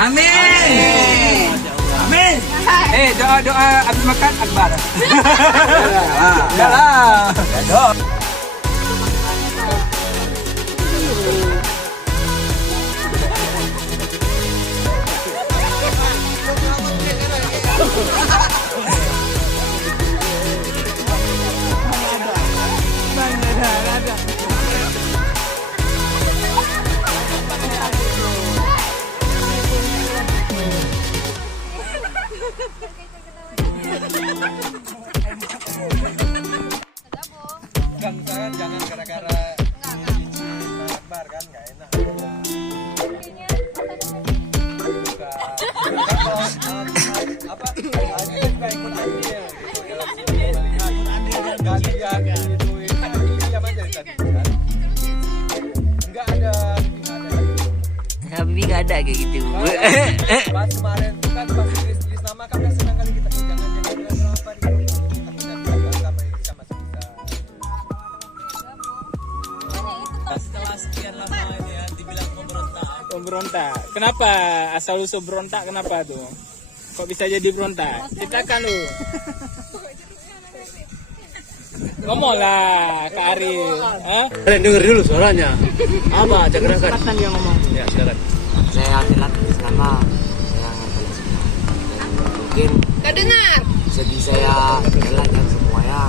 Amin. Amin. Doa habis makan akbar. Yalah. Doa. Jangan gara-gara akbar kan nggak enak. Apa? Habibie nggak ada kayak gitu. Pas kemarin kan pas tulis nama kan udah senang kali kita jangan apa di Setelah sekian lama ini ya dibilang pemberontak. Kenapa asal usul berontak? Kenapa tuh? Kok bisa jadi berontak? Ceritakan lu. Ngomong lah Kak Arif. Kalian denger dulu suaranya. Apa cakarakan? Cepetan dia ngomong. Ya sekarang. Saya adalah selama yang mungkin segi saya adalah yang semuanya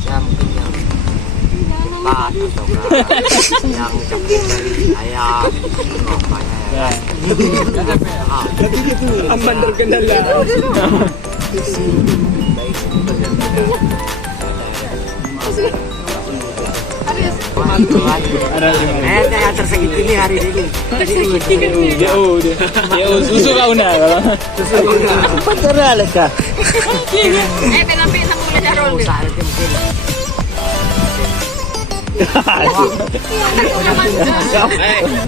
saya mungkin yang empat atau yang capek dari saya bapaknya ya Aman terkendala. saya tersegit ini hari ini Jauh dia. Jauh susu kau nak. apa terlalu kah Penampi sama belajar rol dia.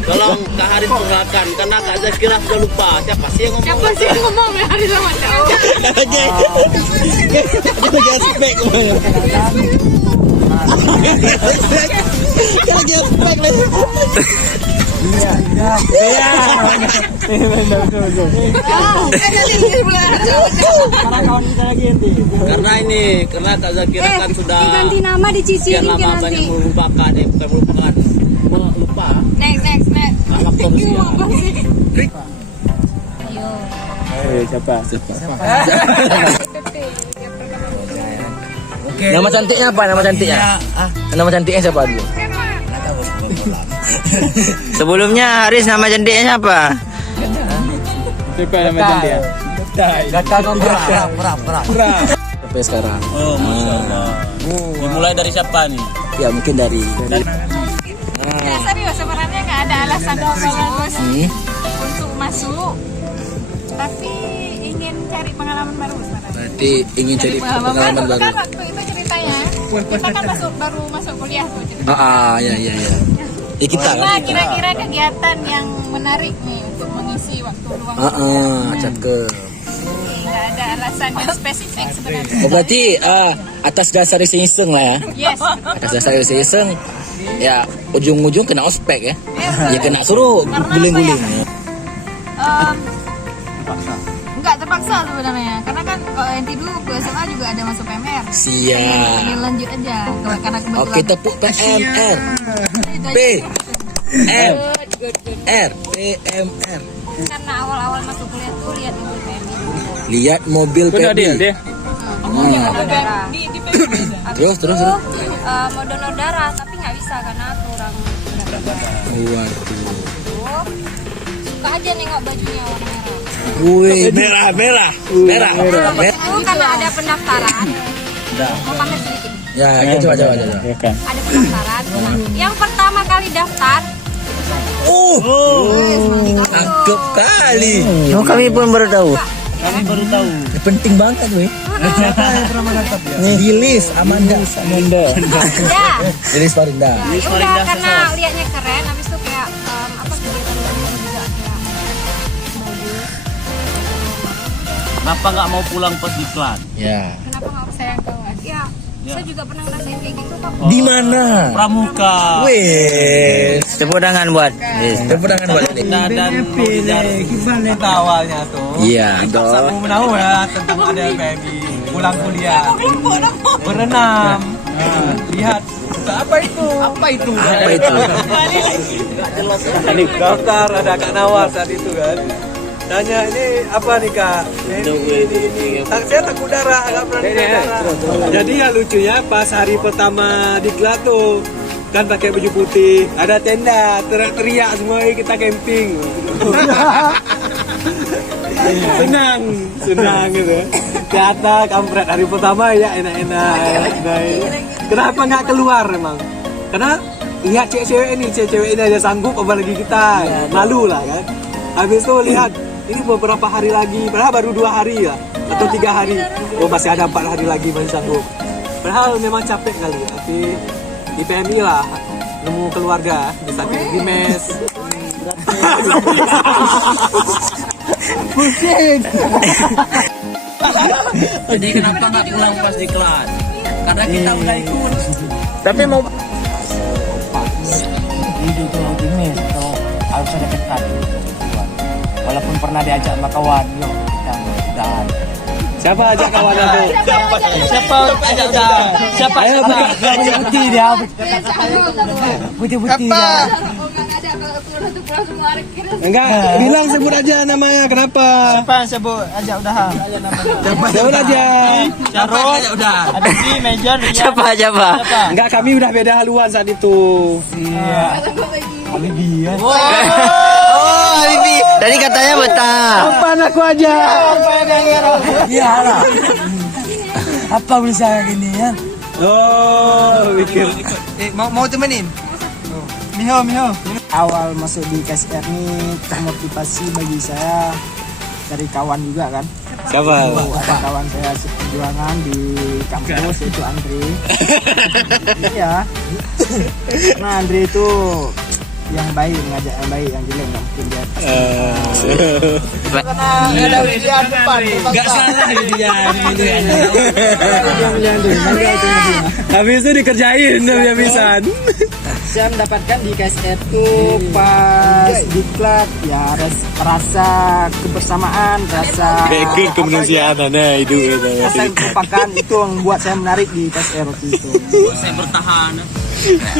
Tolong Kak Haris perkenalkan karena Kak Zakira sudah lupa siapa sih yang ngomong. Siapa sih yang ngomong ya hari sama tahu? Karena Kak Zakira kan sudah Ganti nama di Cici sekian lama nanti. banyak melupakan lupa. Next. Faktor usia. Siapa? nama cantiknya apa nama cantiknya siapa dulu sebelumnya Haris nama cantiknya siapa Siapa nama cantik? sampai sekarang Dimulai dari siapa nih? ya mungkin dari Ya serius sebenarnya nggak ada alasan bagus untuk masuk, tapi ingin cari pengalaman baru sebenarnya. berarti ingin cari pengalaman baru Kan waktu itu ceritanya kita kan baru masuk kuliah tuh ceritanya. ya ya kita Nah, kan kira-kira kegiatan yang menarik nih untuk mengisi waktu luang. cakep Nggak ada alasan yang spesifik sebenarnya. berarti atas dasar iseng lah ya Yes. atas dasar iseng ya ujung-ujung kena ospek ya ya kena suruh guling-guling Nggak terpaksa sebenarnya, karena kan kalau yang dulu ke SMA juga ada masuk PMR. siap Ini lanjut aja, karena kebetulan. oke tepuk PMR P M R PMR Karena awal-awal masuk kuliah tuh lihat mobil PMR. lihat mobil Benar dia. Pebri Donor darah. terus Mau donor darah, tapi nggak bisa karena kurang. waduh Suka aja nengok bajunya warna merah. wih merah Itu karena ada pendaftaran. Mau pamer sedikit. ya coba Ya kan. Ada pendaftaran. Nah, yang pertama kali daftar. cakep kali Oh, kami pun baru tahu. penting banget weh di list Amanda Ya. di list Farinda Ya udah karena liatnya keren, habis itu kayak apa kegiatan baru juga kayak bagus. Kenapa nggak mau pulang pas diklat? ya Kenapa nggak sayang kawan? Ya Saya juga pernah ngerasain kayak gitu kok. Di mana? Pramuka. Wes. Tepuk tangan buat. Tepuk tangan buat ini. Dan kita awalnya tuh. Iya, Kita dong. sama menahu ya tentang ada PMI. Pulang kuliah. Berenam. Lihat. Apa itu? Apa itu? Daftar ada Kak Nawar saat itu kan. Tanya ini apa nih Kak? Ini. Saya takut darah, agak pernah darah. Jadi ya lucunya pas hari pertama diklat tuh kan pakai baju putih, ada tenda, teriak-teriak semua kita camping. senang gitu. Ternyata kampret hari pertama ya enak-enak. Kenapa nggak keluar emang? Karena lihat cewek-cewek ini aja sanggup apalagi kita, malu lah kan. Habis itu lihat ini beberapa hari lagi, padahal baru 2 hari ya atau 3 hari. Oh masih ada 4 hari lagi masih sanggup. Padahal memang capek kali, tapi di PMI lah nemu keluarga bisa pergi mes. Jadi kenapa nggak pulang pas di kelas? Karena kita udah ikut. Tapi mau Itu tuh optimis kalau harus ada dekat. Walaupun pernah diajak sama kawan, yuk kita udah. Siapa ajak kawan aku? Siapa ajak udah? Siapa? Ayo buka. Putih dia. Putih dia. Enggak, bilang sebut aja namanya. Kenapa? Siapa yang sebut ajak udah? Sebut aja. Syarul. Udah. Ada di meja. siapa? Enggak, kami udah beda haluan saat itu. Iya. Alibi ya. Oh, Bibi. Tadi katanya betah. Apaan aku aja? Iya lah. Apa bisa gini ya? Oh, mikir. Mau temenin? Miho. Awal masuk di KSR ini termotivasi bagi saya dari kawan juga kan. Siapa? Ada kawan saya seperjuangan di kampus itu Andre. Iya. Nah Andre itu yang baik, ngajak yang baik, yang jelek nggak mungkin dia. Ada pilihan depan. Gak salah dia. Habis itu dikerjain habisan. Saya mendapatkan di KSR itu pas diklat ya rasa kebersamaan, rasa kemanusiaan ada itu. rasa kekompakan itu yang buat saya menarik di KSR waktu itu. Saya bertahan.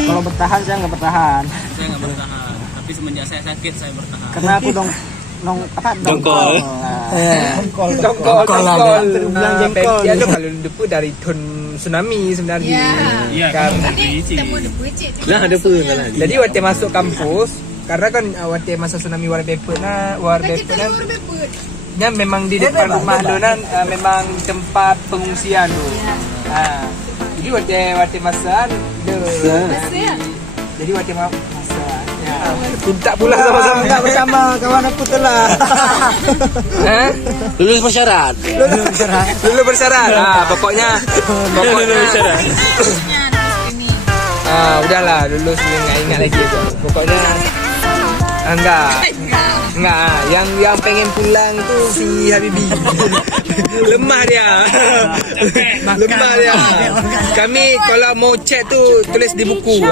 Kalau bertahan saya nggak bertahan Saya nggak bertahan. Tapi semenjak saya sakit saya bertahan. karena aku Dongkol. Dongkol bilang jengkol. Dia tuh kalau depu dari ton tsunami sebenarnya. Iya. Kan. Lah ada pun. Jadi waktu masuk kampus, karena kan waktu masa tsunami wallpaper na memang di depan rumah donan memang tempat pengungsian tuh. Nah, jadi waktu masaan jadi waktu masa ya minta pula sama-sama Enggak bersama kawan aku telah. Lulus persyarat. dulu bersyarat. Pokoknya udahlah lulus nggak ingat lagi itu. Pokoknya enggak yang pengen pulang tuh si Habibi. Lemah dia. Kami kalau mau chat tuh tulis di buku.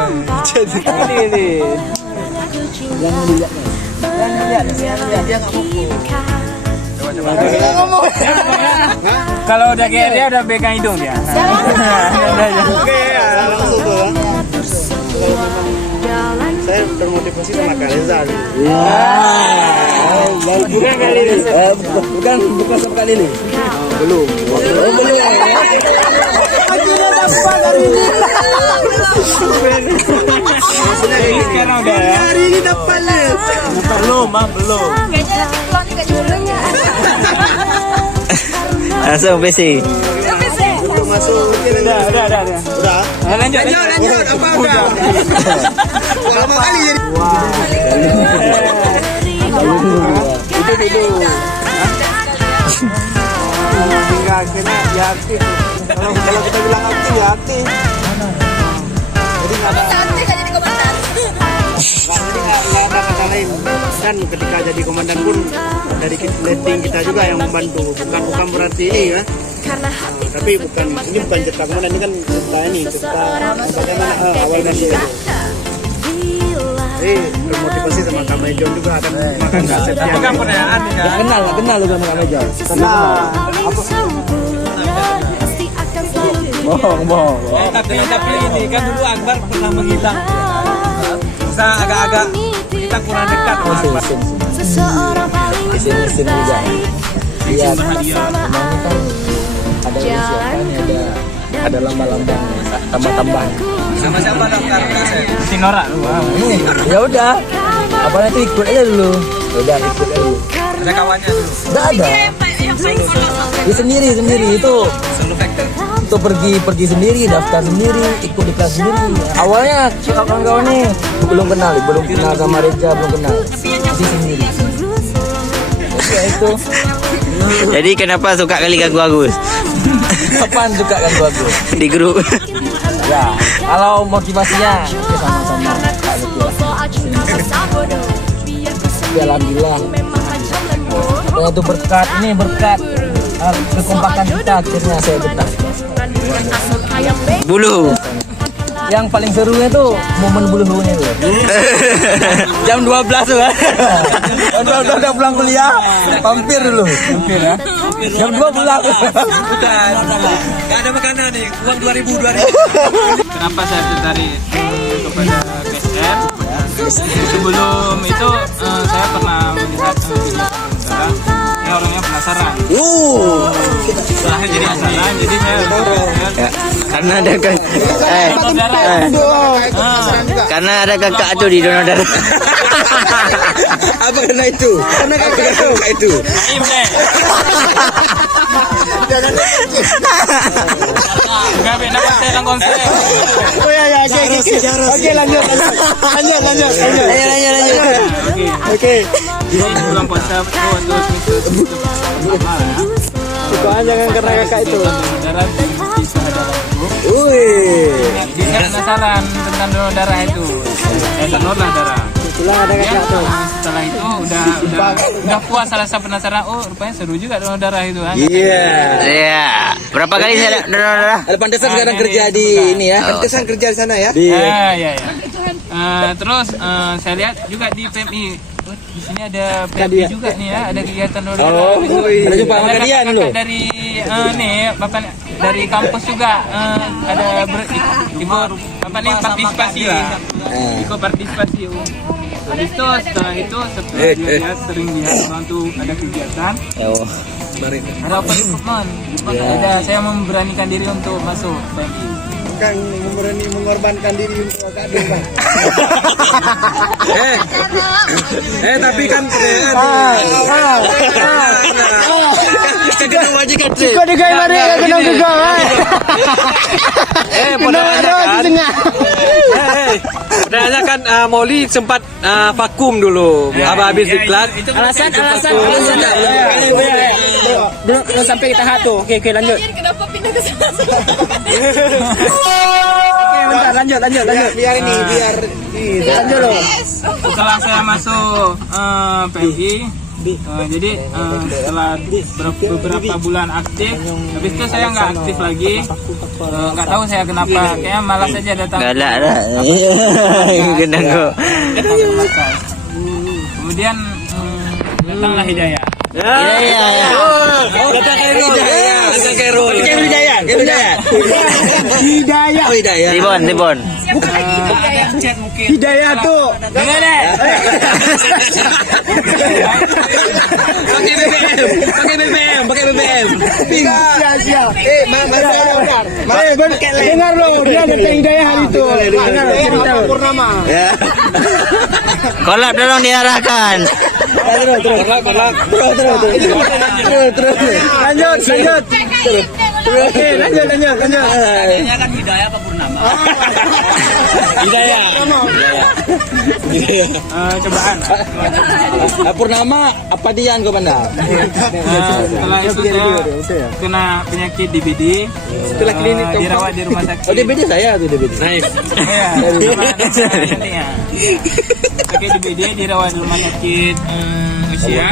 Ini. Kalau udah kayak dia udah pegang hidung dia. Oke ya, langsung tuh. Saya termotivasi sama Kaleza. Bukan kali ini. Bukan sama kali ini. Belum. Sekarang udah ya. Hari ini dapat lah. Belum. Kayaknya pulang juga judulnya. Langsung PC. Masuk. Udah. Lanjut. Apa udah? Lama kali jadi. Itu. Tinggal akhirnya ya aktif. Kalau kita bilang aktif ya aktif. Jadi nggak ada. Cantik aja di komentar. Jadi nggak ada kata lain. komandan, ketika jadi komandan pun dari letting kita juga yang membantu, bukan berarti ini ya. Tapi ini bukan cerita komandan, ini kan cerita bagaimana awal dari itu. Termotivasi sama Kak Mejon juga akan makan kaset yang kenal juga sama Kak Mejon. Bohong. Tapi ini kan dulu Akbar pernah menghilang. Bisa agak-agak kita kurang dekat sama Akbar. Isin juga. Lihat memang kan ada usianya, ada lambang-lambang tambah-tambah. Sama siapa daftar kaset? Sinora lu. Ya udah. Apa nanti ikut aja dulu. Udah ikut aja dulu. Ada kawannya dulu. Enggak ada. Dia sendiri itu. Solo factor. Itu pergi sendiri, daftar sendiri, ikut di kelas sendiri. Awalnya kawan-kawan nih belum kenal sama Reja, belum kenal. Dia sendiri. Jadi ya itu. Jadi kenapa suka kali ganggu Agus? Apaan suka kan gua? Di grup. Ya, kalau motivasinya ya sama-sama Kak Lutfi. Tapi alhamdulillah. Dan itu berkat kekompakan kita akhirnya saya betah. Bulu. Yang paling serunya tuh momen bulunya tuh. Jam 12 tuh kan. Udah pulang kuliah, mampir dulu. Mampir ya. Jam 2 pulang. Bukan. Gak ada makanan nih. Uang 2000. Kenapa saya tertarik kepada KSR? Sebelum itu saya pernah melihat video penasaran. Saya orangnya penasaran. Setelah jadi penasaran, jadi saya Karena ada karena ada kakak tuh di donor darah. Apa karena itu? Karena kakak itu. Gak beda konser konser. Oh ya, oke, lanjut. Oke. Jadi bulan puasa waktu Bukan jangan karena kakak itu. darah bisa ada dia penasaran tentang donor darah itu. Donor lah darah. Pulang ada kakak tuh. Setelah itu udah puas rasa penasaran. Oh rupanya seru juga donor darah itu kan. Iya. Berapa kali saya donor darah? Ada pantesan sekarang kerja di ini ya. Pantesan kerja di sana ya? Iya. Terus saya lihat juga di PMI. Di sini ada PMI juga nih ya, ada kegiatan donor darah. Ada jumpa sama kalian lu. Dari bapak dari kampus juga ada partisipasi lah. Ikut partisipasi. Habis itu setelah itu sering lihat orang tuh ada kegiatan. Ada open recruitment. Ada saya memberanikan diri untuk masuk PMI. Bukan mengorbankan diri untuk kakak dulu, Bang. Tapi kan Kena majikan sih. Kau digai mari kena juga, Padahal kan Molly sempat vakum dulu. Habis diklat. Alasan. Belum sampai tahap tuh. Oke, lanjut. Kenapa pindah ke sana? Bentar, lanjut. Biar lanjut loh. Setelah saya masuk PMI, jadi setelah beberapa bulan aktif, habis itu saya nggak aktif lagi, nggak tahu saya kenapa, kayaknya malas saja datang. Galak dah. Gendang kok. Kemudian datanglah Hidayah. Iya. Datang Kairul. Hidayah. Ribon. Hidayah tuh. Dengar deh. Pakai BBM. Siap. Dengar lo, dia minta Hidayah hari itu. Dengar cerita Purnama. Kolab tolong diarahkan. Terus. Lanjut. Oke, lanjut. Ini kan Hidayah ke Purnama. Hidayah. Cobaan. Purnama apa Dian kau pandang? Setelah itu saya kena penyakit DBD. Setelah klinik dirawat di rumah sakit. Oh DBD saya tuh DBD. Iya. pakai di BD dirawat di rumah sakit usia.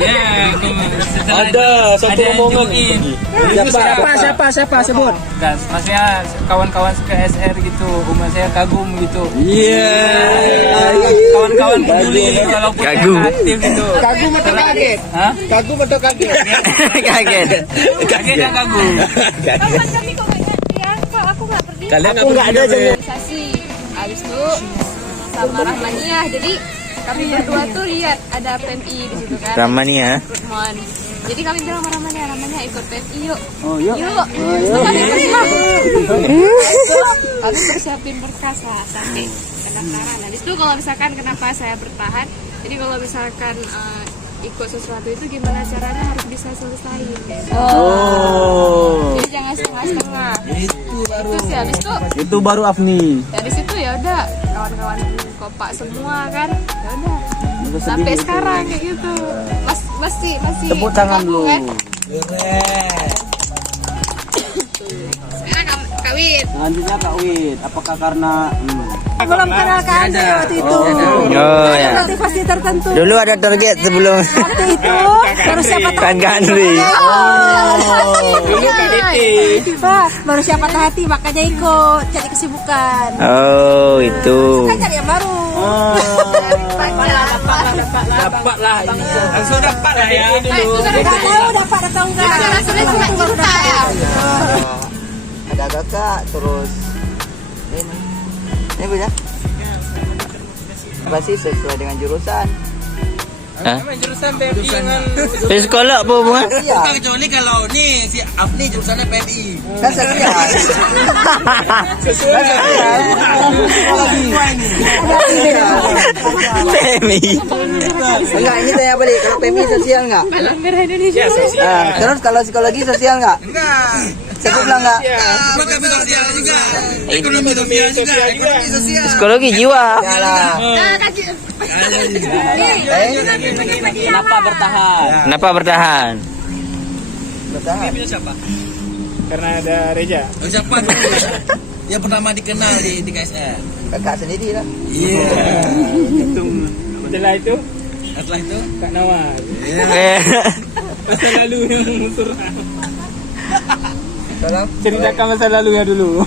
Ya, Ada satu rombongan. Siapa sebut? Dan maksudnya kawan-kawan KSR gitu, umat saya kagum gitu. Iya. Kawan-kawan peduli walaupun Kagum. saya aktif gitu. Kagum atau kaget? Hah? Kagum atau kaget? Kaget. Kaget dan kagum. Kapan kami kok nggak ngerti ya? Kok aku nggak pergi? Kalian nggak ada aja. Organisasi. Habis itu sama Rahmaniah. Jadi kami berdua tuh lihat ada PMI di situ kan. Rahmaniah. Rekrutmen. Jadi kami bilang sama Rahmaniah ikut PMI yuk. Oh, yuk. Yuk. Kami persiapin berkas lah sampai pendaftaran. Nah, disitu kalau misalkan kenapa saya bertahan. Jadi kalau misalkan ikut sesuatu itu gimana caranya harus bisa selesai. Jadi jangan setengah-setengah. Itu sih habis itu. Itu baru Afni. Dari situ ya udah kawan-kawan kopak semua kan. Ya udah. Sampai sekarang kayak gitu. Masih Tepuk tangan lu. kan? Sekarang kawin. Selanjutnya Kak Wid, apakah karena Belum kenal kan waktu itu. Oh ya. Motivasi tertentu. Dulu ada target sebelum Waktu itu baru siapa tahu. kan Gandri. Dulu Baru siapa tahu hati makanya ikut cari kesibukan. Oh itu. Kan cari yang baru. dapat lah ini. Langsung dapat lah ya dulu. Enggak tahu dapat atau enggak. Itu baru dapat. Ada kakak terus ini punya pasti sesuai dengan jurusan. Emang jurusan BMI dengan Di sekolah apa bunga? Iya. Kecuali kalau nih si Afni jurusannya PMI. Kan sekian. PMI. Enggak, ini tanya balik. Kalau PMI sosial enggak? Terus kalau psikologi sosial enggak? Enggak. Saya bilang enggak. Ekonomi sosial juga. Ekonomi sosial juga. Ekonomi sosial. Psikologi jiwa. Kenapa bertahan? Kenapa bertahan? Ini siapa? karena ada Reja. Siapa? Yang pertama dikenal di KSR. Kakak sendiri lah. Iya. Setelah itu Setelah itu Kak Nawal. Masa lalu yang suram. Ceritakan masa lalunya dulu.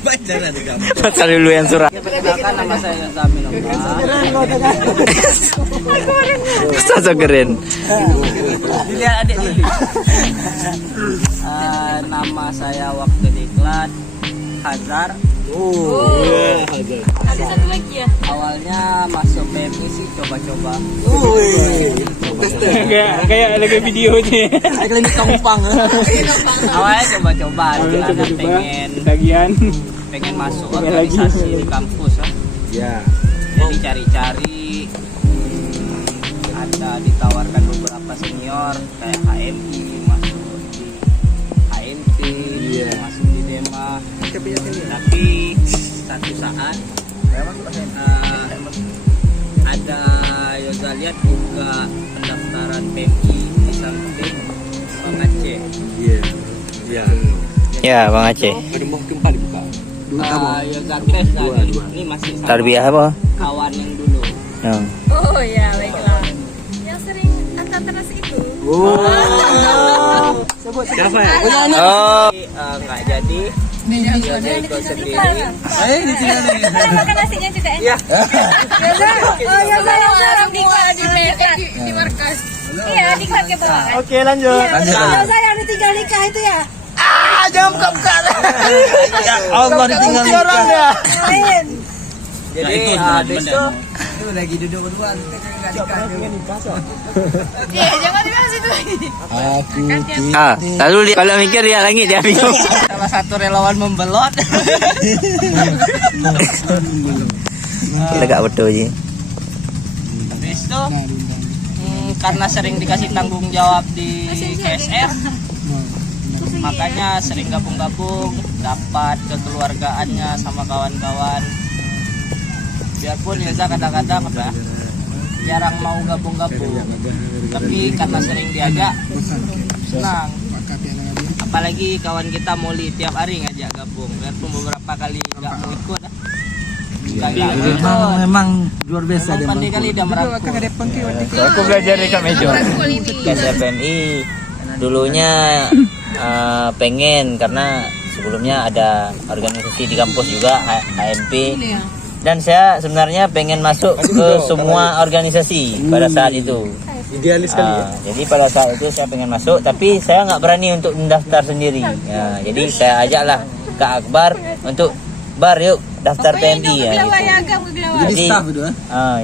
baca lah tuh kamu. Masa dulu yang surat. Perkenalkan nama saya Zamin Sosok keren. Dilihat adik nih. Nama saya waktu di kelas Hazar. Ada satu lagi ya. Awalnya masuk PMI sih coba-coba. Kayak lagi videonya. Lagi tumpang. Awalnya coba-coba. Karena pengen masuk organisasi di kampus. Ya. Jadi cari-cari. Ada ditawarkan beberapa senior kayak HMI, masuk di HMP, masuk di DEMA. Tapi satu saat ada Yoza lihat buka pendaftaran PMI di samping Bang Aceh. Iya. Ya, Bang Aceh. Ada mau gempa dibuka. Yoza tes tadi. Ini masih sama Tarbiyah apa? kawan yang dulu. Ya. Oh ya baiklah. Yang sering antar nasi itu. Siapa ya? Oh, Nggak jadi. Yoza ikut sendiri. Makan nasinya juga enak. Oh ya saya di markas. Iya di klub ke bawah. Oke, lanjut. Saya yang ditinggal nikah itu ya. jangan buka-buka. Allah ditinggal nikah. Lain. Jadi besok itu lagi duduk berdua Iya jangan dikasih itu lagi. Lalu dia kalau mikir dia langit dia bingung. salah satu relawan membelot. Kita gak betul je. Habis itu karena sering dikasih tanggung jawab di KSR, makanya sering gabung-gabung, dapat kekeluargaannya sama kawan-kawan. Biarpun Yoza kadang-kadang jarang mau gabung-gabung, tapi karena sering diajak senang. Apalagi kawan kita Moli tiap hari ngajak gabung, biarpun beberapa kali nggak mau ikut. Memang luar biasa dia. Pandai kali dia merangkul. Aku belajar di Kak Mejon. SFNI dulunya pengen karena sebelumnya ada organisasi di kampus juga HMP, dan saya sebenarnya pengen masuk ke semua organisasi pada saat itu. Idealis sekali ya. Jadi pada saat itu saya pengen masuk, tapi saya nggak berani untuk mendaftar sendiri. Ya, jadi saya ajaklah Kak Akbar untuk Bar yuk daftar PMI ya. Gitu. Jadi staff itu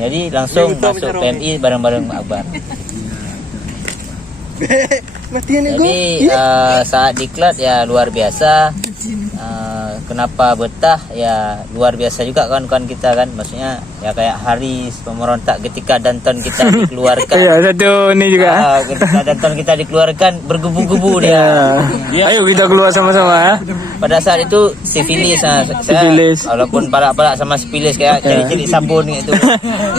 Jadi langsung masuk PMI bareng-bareng Akbar. Jadi saat diklat ya luar biasa. Kenapa betah ya luar biasa juga kawan-kawan kita kan, maksudnya ya kayak Haris pemberontak ketika Danton kita dikeluarkan. Iya, satu ini juga. Ketika Danton kita dikeluarkan bergebu-gebu dia. Ayo kita keluar sama-sama. Pada saat itu sifilis, saya walaupun palak-palak sama sifilis kayak cari-cari sabun gitu.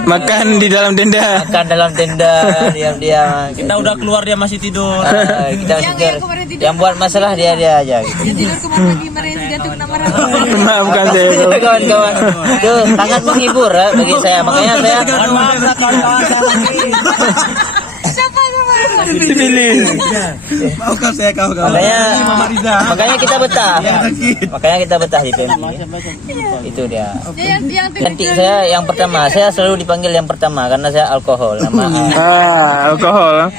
Makan di dalam tenda. Makan dalam tenda diam-diam. Kita udah keluar dia masih tidur. Kita masih tidur. Yang buat masalah dia aja gitu. Yang tidur kemarin di Malaysia jatuh kena marah. Bukan saya itu. Kawan-kawan, itu sangat menghibur bagi saya. Makanya saya Maukah saya kau makanya kita betah. Makanya kita betah di PMI. Itu dia. Nanti saya yang pertama, saya selalu dipanggil yang pertama karena saya alkohol. Alkohol.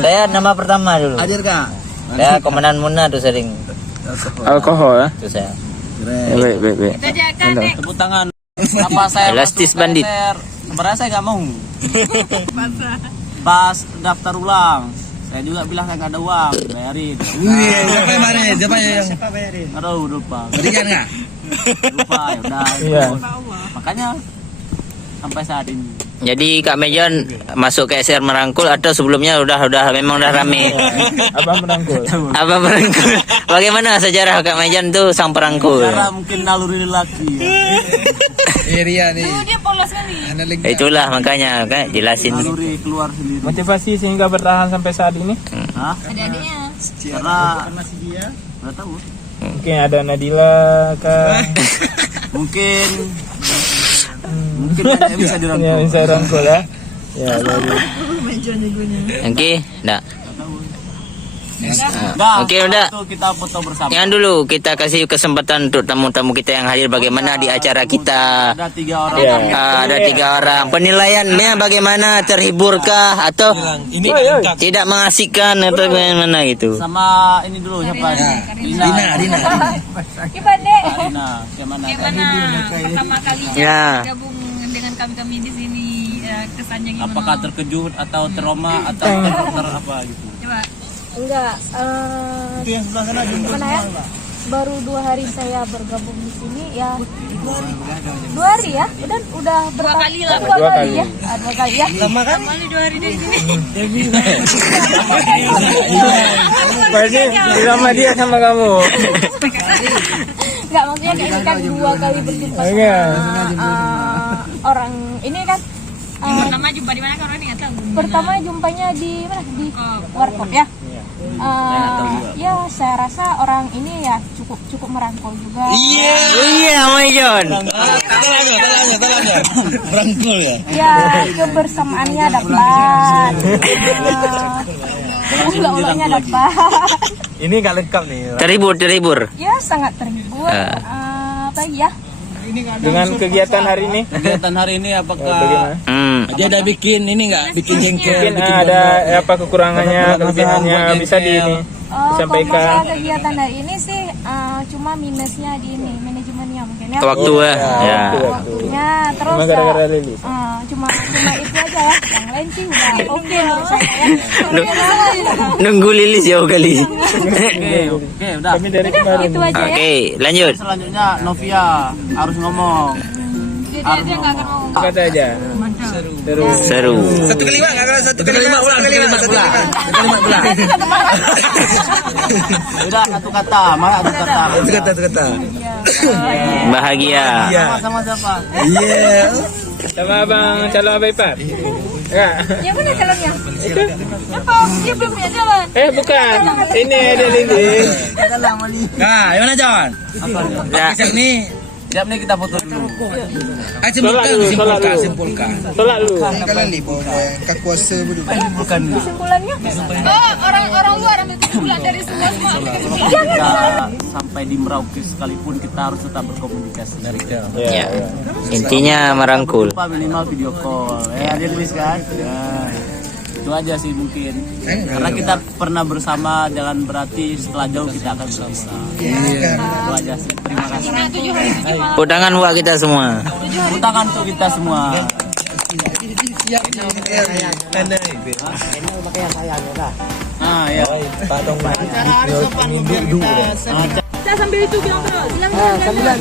Saya nama pertama dulu. Ajar Kak. Saya Komandan Muna tuh sering. Alkohol. Itu saya. Baik. Tepuk tangan. Apa saya Elastis masuk bandit. PNR? Sebenarnya saya nggak mau. Pas daftar ulang, saya juga bilang saya nggak ada uang, bayarin. Siapa yang bayarin? Siapa bayarin? Aduh, lupa. Berikan nggak? Lupa ya udah. Iya. Makanya sampai saat ini. Jadi Kak Mejon masuk ke SR merangkul atau sebelumnya memang udah rame? Abang merangkul. Abang merangkul. Bagaimana sejarah Kak Mejon tuh sang perangkul? Cara mungkin naluri lelaki. Ya. Ria nih. Dia polos kali. Itulah makanya jelasin. Naluri keluar sendiri. Motivasi sehingga bertahan sampai saat ini? Hah? Adik-adiknya. Karena nggak tahu. Mungkin ada Nadila kah? Mungkin banyak yang bisa dirangkul. Ya, bisa rangkul ya. Ya, bagus. Oke, enggak. Nah, Oke, udah. itu kita foto bersama. Yang dulu kita kasih kesempatan untuk tamu-tamu kita yang hadir bagaimana di acara kita. Ada 3 orang. Ada 3 orang. Penilaiannya bagaimana? Terhiburkah atau tidak mengasihkan atau bagaimana gitu? Sama ini dulu siapa? Dina. Gimana dek? Dina, gimana? Pertama kalinya Ya. gabung dengan kami di sini, kesannya gimana? Apakah terkejut atau trauma atau apa gitu? Coba. Enggak, Itu yang sebelah sana gimana ya? Baru 2 hari saya bergabung di sini ya. 2 hari ya? Udah Dua kali lah. 2 kali ya? 2 kali ya? Lama kan? 2 hari dari sini. Pasti sama dia sama kamu. Enggak, maksudnya ini kan 2 kali berjumpa Iya. sama orang ini kan. Pertama jumpa di mana kan orang nggak tahu. Pertama jumpanya di mana? Di warkop ya. Ya saya rasa orang ini ya cukup merangkul juga. Iya, Mejon. Berangkul ya. Ya kebersamaannya dapat. Ulah-ulahnya dapat. Ini nggak lengkap nih. Terhibur. Ya sangat terhibur. Apa ya? Dengan kegiatan hari ini? Kegiatan hari ini apakah Bagaimana? Dia ada bikin ini nggak? Bikin jengkel. Mungkin ada apa kekurangannya, kelebihannya bisa Kalau disampaikan. masalah kegiatan hari ini sih cuma minusnya di ini manajemennya mungkin ya. Waktu ya. Waktunya terus Cuma ya, gara-gara rilis. cuma itu aja lah. Yang lain sih udah oke menurut saya ya. Nunggu lilis jauh kali. Oke, udah. Kami dari kemarin. Itu aja ya. Oke, lanjut. Selanjutnya Novia harus ngomong. Dia nggak akan ngomong. Kata aja. Seru. 1 kali Mak, satu kalimat ulang. Udah satu kata, mana satu kata. Bahagia. Sama siapa? Iya. Sama abang calon abang Ipar. Enggak. Yang mana calonnya? Itu. Apa? Dia belum punya calon. Bukan. Ini ada lilis. Nah, gimana John? Ya. Kisah ini Siap nih kita foto dulu. Simpulkan. Sholat dulu. Kalian nih kekuasa Bukan. Oh, orang luar ambil kesimpulan dari semua Kita sampai di Merauke sekalipun kita harus tetap berkomunikasi dari Ya. Intinya merangkul. lupa minimal video call. Dia tulis kan. Ya. Itu aja sih mungkin. Karena kita pernah bersama, jangan berarti setelah jauh kita akan berpisah. Itu aja sih. Terima kasih. Udangan buat kita semua. Tangan untuk kita semua. Ah ya. Kita sambil itu bilang terus. Sambilan.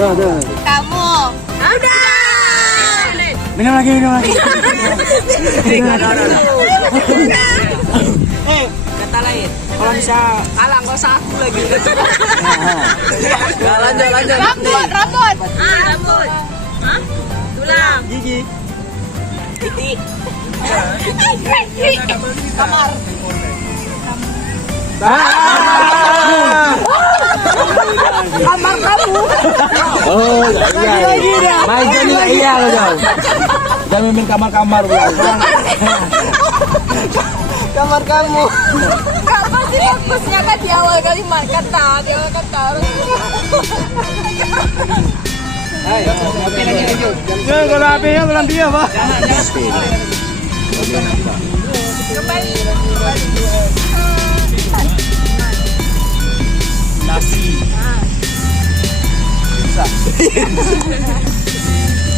Baru. Kamu. Udah. Minum lagi. Kata lain. Kalau bisa kalah nggak usah aku lagi. Lanjut. Rambut. Rambut. Hah? Tulang. Gigi. Titik. Kamar. Kamar kamu. Oh, iya. Main jadi iya loh, Jom. Jangan main kamar-kamar ulang. Kamar kamu. Apa sih fokusnya kan di awal kalimat kata, Kalau apinya belum dia, Pak. Kembali.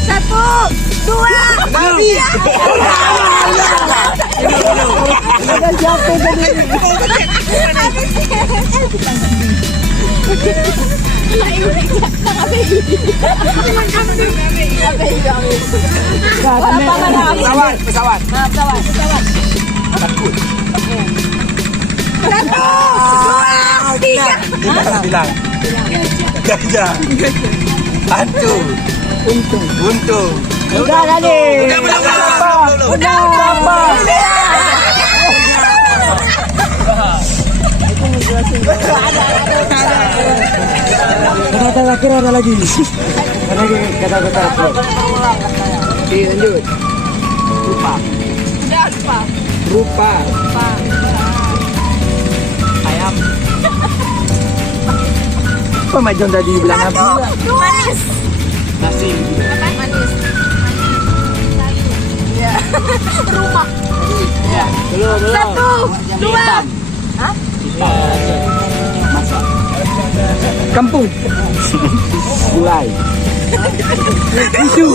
Satu, dua, tiga. Pesawat. Satu, dua, tiga. Bilang. Gajah. Hantu. Untung. Udah tadi. Udah. Kata-kata kira ada lagi. Kata-kata. Oke, lanjut. Udah lupa. Rupa. Ayam. Apa Majon tadi bilang apa? Manis. Nasi. Apa? Manis. Iya. Rumah. Belum. Satu, dua. Hah? Kampung. Mulai. Isu.